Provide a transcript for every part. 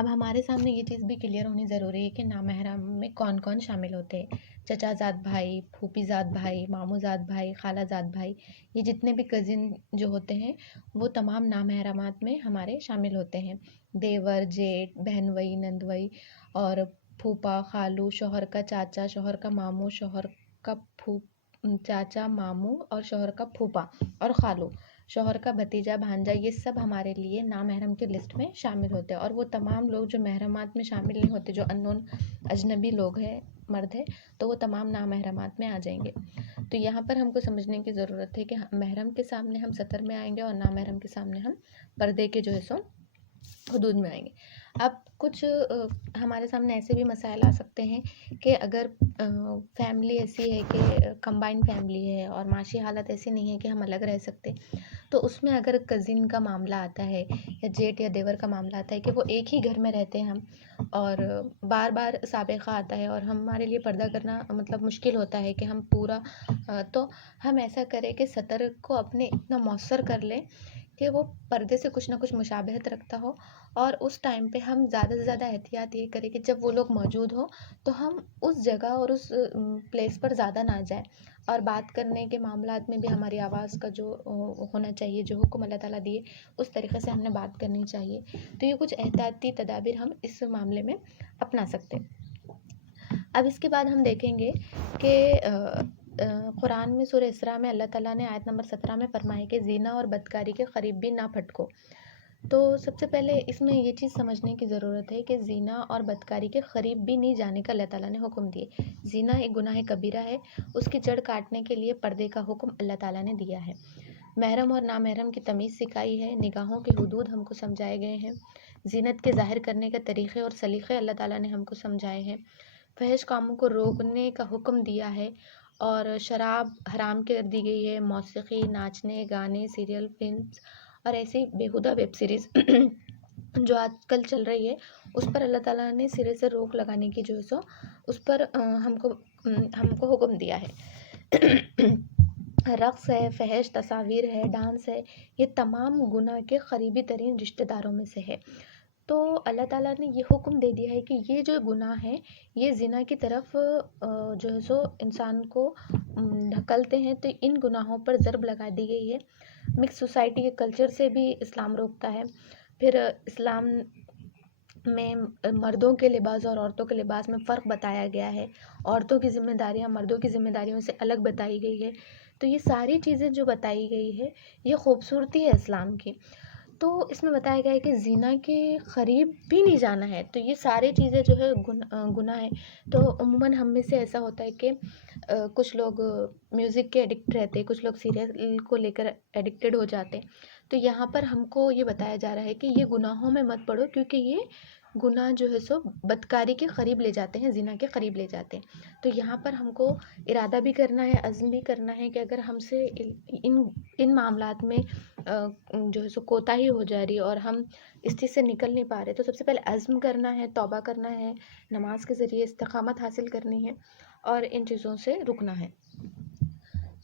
اب ہمارے سامنے یہ چیز بھی کلیئر ہونی ضروری ہے کہ نامحرم میں کون کون شامل ہوتے ہیں۔ چچا زاد بھائی، پھوپھی زاد بھائی، ماموں زاد بھائی، خالہ زاد بھائی، یہ جتنے بھی کزن جو ہوتے ہیں وہ تمام نامحرمات میں ہمارے شامل ہوتے ہیں۔ دیور، جیٹ، بہنوئی، نندوئی اور پھوپھا، خالو، شوہر کا چاچا، شوہر کا ماموں، شوہر کا چاچا ماموں اور شوہر کا پھوپھا اور خالو، شوہر کا بھتیجا بھانجا، یہ سب ہمارے لیے نامحرم کی لسٹ میں شامل ہوتے ہیں۔ اور وہ تمام لوگ جو محرمات میں شامل نہیں ہوتے، جو اننون اجنبی لوگ ہیں، مرد ہے، تو وہ تمام نامحرمات میں آ جائیں گے۔ تو یہاں پر ہم کو سمجھنے کی ضرورت ہے کہ محرم کے سامنے ہم سطر میں آئیں گے اور نامحرم کے سامنے ہم پردے کے جو ہے سو حدود میں آئیں گے۔ اب کچھ ہمارے سامنے ایسے بھی مسائل آ سکتے ہیں کہ اگر فیملی ایسی ہے کہ کمبائنڈ فیملی ہے اور معاشی حالت ایسی نہیں ہے کہ ہم الگ رہ سکتے، تو اس میں اگر کزن کا معاملہ آتا ہے یا جیٹ یا دیور کا معاملہ آتا ہے کہ وہ ایک ہی گھر میں رہتے ہیں ہم، اور بار بار سابقہ آتا ہے اور ہمارے لیے پردہ کرنا مطلب مشکل ہوتا ہے کہ ہم پورا تو ہم ایسا کریں کہ سطر کو اپنے اتنا مؤثر کر لیں کہ وہ پردے سے کچھ نہ کچھ مشابہت رکھتا ہو، اور اس ٹائم پہ ہم زیادہ سے زیادہ احتیاط یہ کریں کہ جب وہ لوگ موجود ہوں تو ہم اس جگہ اور اس پلیس پر زیادہ نہ جائیں، اور بات کرنے کے معاملات میں بھی ہماری آواز کا جو ہونا چاہیے، جو حکم اللہ تعالیٰ دیے اس طریقے سے ہم نے بات کرنی چاہیے۔ تو یہ کچھ احتیاطی تدابیر ہم اس معاملے میں اپنا سکتے ہیں۔ اب اس کے بعد ہم دیکھیں گے کہ قرآن میں سورہ اسراء میں اللہ تعالیٰ نے آیت نمبر 17 میں فرمایا کہ زنا اور بدکاری کے قریب بھی نہ پھٹکو۔ تو سب سے پہلے اس میں یہ چیز سمجھنے کی ضرورت ہے کہ زنا اور بدکاری کے قریب بھی نہیں جانے کا اللہ تعالیٰ نے حکم دیے۔ زنا ایک گناہ کبیرہ ہے، اس کی جڑ کاٹنے کے لیے پردے کا حکم اللہ تعالیٰ نے دیا ہے۔ محرم اور نامحرم کی تمیز سکھائی ہے، نگاہوں کے حدود ہم کو سمجھائے گئے ہیں، زینت کے ظاہر کرنے کے طریقے اور سلیقے اللہ تعالیٰ نے ہم کو سمجھائے ہیں، فحش کاموں کو روکنے کا حکم دیا ہے، اور شراب حرام کر دی گئی ہے، موسیقی، ناچنے گانے، سیریل، فلمز اور ایسی بیہودہ ویب سیریز جو آج کل چل رہی ہے، اس پر اللہ تعالیٰ نے سرے سے روک لگانے کی جو ہے سو اس پر ہم کو حکم دیا ہے۔ رقص ہے، فحش تصاویر ہے، ڈانس ہے، یہ تمام گناہ کے قریبی ترین رشتہ داروں میں سے ہے۔ تو اللہ تعالیٰ نے یہ حکم دے دیا ہے کہ یہ جو گناہ ہے یہ زنا کی طرف جو ہے سو انسان کو ڈھکلتے ہیں، تو ان گناہوں پر ضرب لگا دی گئی ہے۔ مکس سوسائٹی کے کلچر سے بھی اسلام روکتا ہے۔ پھر اسلام میں مردوں کے لباس اور عورتوں کے لباس میں فرق بتایا گیا ہے، عورتوں کی ذمہ داریاں مردوں کی ذمہ داریوں سے الگ بتائی گئی ہے۔ تو یہ ساری چیزیں جو بتائی گئی ہے یہ خوبصورتی ہے اسلام کی۔ تو اس میں بتایا گیا ہے کہ زنا کے قریب بھی نہیں جانا ہے۔ تو یہ ساری چیزیں جو ہے گناہ ہے۔ تو عموماً ہم میں سے ایسا ہوتا ہے کہ کچھ لوگ میوزک کے ایڈکٹ رہتے ہیں، کچھ لوگ سیریل کو لے کر ایڈکٹڈ ہو جاتے ہیں۔ تو یہاں پر ہم کو یہ بتایا جا رہا ہے کہ یہ گناہوں میں مت پڑو، کیونکہ یہ گناہ جو ہے سو بدکاری کے قریب لے جاتے ہیں، زنا کے قریب لے جاتے ہیں۔ تو یہاں پر ہم کو ارادہ بھی کرنا ہے، عزم بھی کرنا ہے کہ اگر ہم سے ان معاملات میں جو ہے سو کوتاہی ہو جا رہی اور ہم اس چیز سے نکل نہیں پا رہے، تو سب سے پہلے عزم کرنا ہے، توبہ کرنا ہے، نماز کے ذریعے استقامت حاصل کرنی ہے اور ان چیزوں سے رکنا ہے۔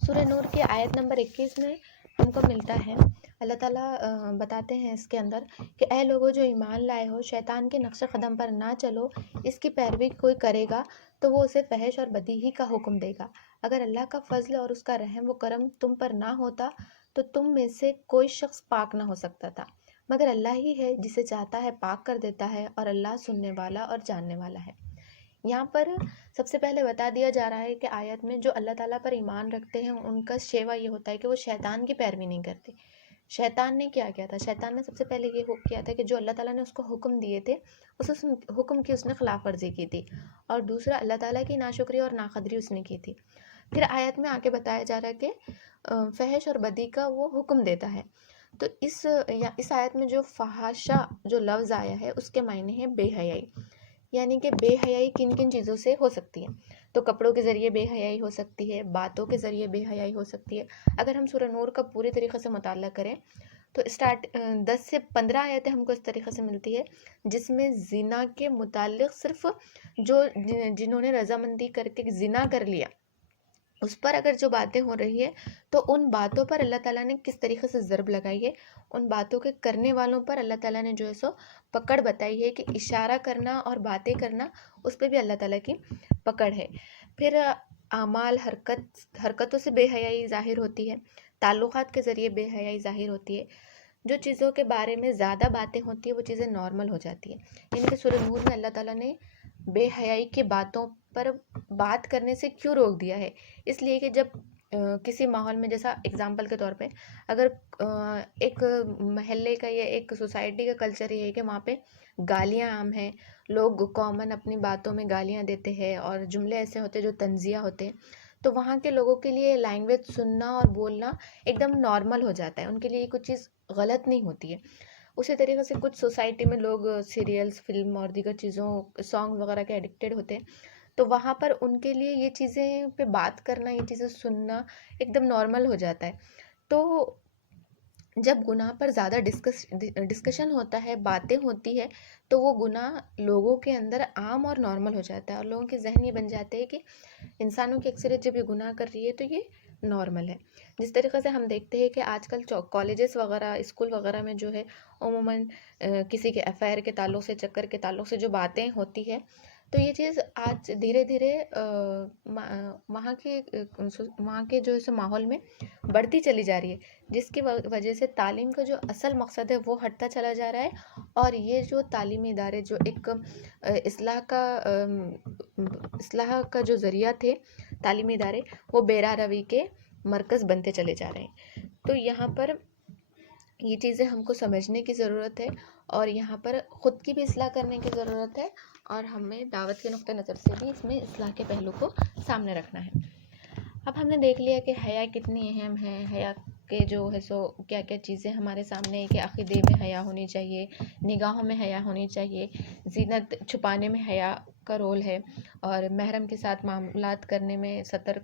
سورہ نور کی آیت نمبر 21 میں ہم کو ملتا ہے، اللہ تعالیٰ بتاتے ہیں اس کے اندر کہ اے لوگوں جو ایمان لائے ہو، شیطان کے نقش قدم پر نہ چلو، اس کی پیروی کوئی کرے گا تو وہ اسے فحش اور بدی ہی کا حکم دے گا۔ اگر اللہ کا فضل اور اس کا رحم و کرم تم پر نہ ہوتا تو تم میں سے کوئی شخص پاک نہ ہو سکتا تھا، مگر اللہ ہی ہے جسے چاہتا ہے پاک کر دیتا ہے، اور اللہ سننے والا اور جاننے والا ہے۔ یہاں پر سب سے پہلے بتا دیا جا رہا ہے کہ آیت میں جو اللہ تعالیٰ پر ایمان رکھتے ہیں ان کا شیوا یہ ہوتا ہے کہ وہ شیطان کی پیروی نہیں کرتے۔ شیطان نے کیا کیا تھا؟ شیطان نے سب سے پہلے یہ کیا تھا کہ جو اللہ تعالیٰ نے اس کو حکم دیے تھے اس حکم کی اس نے خلاف ورزی کی تھی، اور دوسرا اللہ تعالیٰ کی ناشکری اور ناقدری اس نے کی تھی۔ پھر آیت میں آگے بتایا جا رہا ہے کہ فحش اور بدی کا وہ حکم دیتا ہے۔ تو اس آیت میں جو فحاشا جو لفظ آیا ہے اس کے معنی ہے بے حیائی، یعنی کہ بے حیائی کن کن چیزوں سے ہو سکتی ہے؟ تو کپڑوں کے ذریعے بے حیائی ہو سکتی ہے، باتوں کے ذریعے بے حیائی ہو سکتی ہے۔ اگر ہم سورہ نور کا پوری طریقے سے مطالعہ کریں تو 10 سے 15 آیتیں ہم کو اس طریقے سے ملتی ہے جس میں زنا کے متعلق صرف جنہوں نے رضامندی کر کے زنا کر لیا اس پر اگر جو باتیں ہو رہی ہے تو ان باتوں پر اللہ تعالیٰ نے کس طریقے سے ضرب لگائی ہے، ان باتوں کے کرنے والوں پر اللہ تعالیٰ نے جو ہے سو پکڑ بتائی ہے، کہ اشارہ کرنا اور باتیں کرنا اس پہ بھی اللہ تعالیٰ کی پکڑ ہے۔ پھر اعمال، حرکتوں سے بے حیائی ظاہر ہوتی ہے، تعلقات کے ذریعے بے حیائی ظاہر ہوتی ہے، جو چیزوں کے بارے میں زیادہ باتیں ہوتی ہیں وہ چیزیں نارمل ہو جاتی ہیں۔ یعنی کہ سورہ نور میں اللہ تعالیٰ نے بے حیائی کی باتوں پر بات کرنے سے کیوں روک دیا ہے؟ اس لیے کہ جب کسی ماحول میں، جیسا اگزامپل کے طور پہ، اگر ایک محلے کا یا ایک سوسائٹی کا کلچر یہ ہے کہ وہاں پہ گالیاں عام ہیں، لوگ کامن اپنی باتوں میں گالیاں دیتے ہیں اور جملے ایسے ہوتے ہیں جو طنزیہ ہوتے ہیں، تو وہاں کے لوگوں کے لیے لینگویج سننا اور بولنا ایک دم نارمل ہو جاتا ہے، ان کے لیے یہ کچھ چیز غلط نہیں ہوتی ہے۔ اسی طریقے سے کچھ سوسائٹی میں لوگ سیریلز، فلم اور دیگر چیزوں، سانگ وغیرہ کے ایڈکٹیڈ ہوتے ہیں، تو وہاں پر ان کے لیے یہ چیزیں پہ بات کرنا، یہ چیزیں سننا ایک دم نارمل ہو جاتا ہے۔ تو جب گناہ پر زیادہ ڈسکشن ہوتا ہے، باتیں ہوتی ہے، تو وہ گناہ لوگوں کے اندر عام اور نارمل ہو جاتا ہے، اور لوگوں کے ذہن یہ بن جاتے ہیں کہ انسانوں کی اکثریت جب یہ گناہ کر رہی ہے تو یہ نارمل ہے۔ جس طریقے سے ہم دیکھتے ہیں کہ آج کل کالجز وغیرہ، اسکول وغیرہ میں جو ہے عموماً کسی کے افیئر کے تعلق سے، چکر کے تعلق سے جو باتیں ہوتی ہے، تو یہ چیز آج دھیرے دھیرے وہاں کے جو ہے ماحول میں بڑھتی چلی جا رہی ہے، جس کی وجہ سے تعلیم کا جو اصل مقصد ہے وہ ہٹتا چلا جا رہا ہے، اور یہ جو تعلیمی ادارے جو ایک اصلاح کا جو ذریعہ تھے، تعلیمی ادارے، وہ بیراہ روی کے مرکز بنتے چلے جا رہے ہیں۔ تو یہاں پر یہ چیزیں ہم کو سمجھنے کی ضرورت ہے، اور یہاں پر خود کی بھی اصلاح کرنے کی ضرورت ہے، اور ہمیں دعوت کے نقطہ نظر سے بھی اس میں اصلاح کے پہلو کو سامنے رکھنا ہے۔ اب ہم نے دیکھ لیا کہ حیا کتنی اہم ہے، حیا کے جو ہے سو کیا کیا چیزیں ہمارے سامنے ہیں، کہ عقیدے میں حیا ہونی چاہیے، نگاہوں میں حیا ہونی چاہیے، زینت چھپانے میں حیا کا رول ہے، اور محرم کے ساتھ معاملات کرنے میں، ستر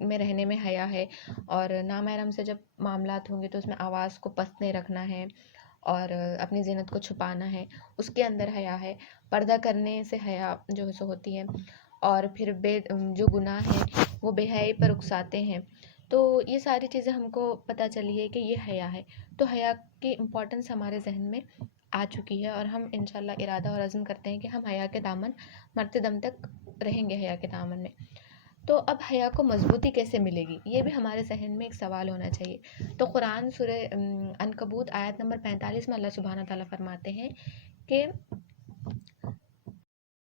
میں رہنے میں حیا ہے، اور نامحرم سے جب معاملات ہوں گے تو اس میں آواز کو پست نہیں رکھنا ہے، اور اپنی زینت کو چھپانا ہے، اس کے اندر حیا ہے، پردہ کرنے سے حیا جو ہے سو ہوتی ہے، اور پھر جو گناہ ہیں وہ بے حیائی پر اکساتے ہیں۔ تو یہ ساری چیزیں ہم کو پتہ چلی ہے کہ یہ حیا ہے، تو حیا کی امپورٹنس ہمارے ذہن میں آ چکی ہے، اور ہم انشاءاللہ ارادہ اور عزم کرتے ہیں کہ ہم حیا کے دامن مرتے دم تک رہیں گے، حیا کے دامن میں۔ تو اب حیا کو مضبوطی کیسے ملے گی، یہ بھی ہمارے ذہن میں ایک سوال ہونا چاہیے۔ تو قرآن سورہ عنکبوت آیت نمبر 45 میں اللہ سبحانہ تعالیٰ فرماتے ہیں کہ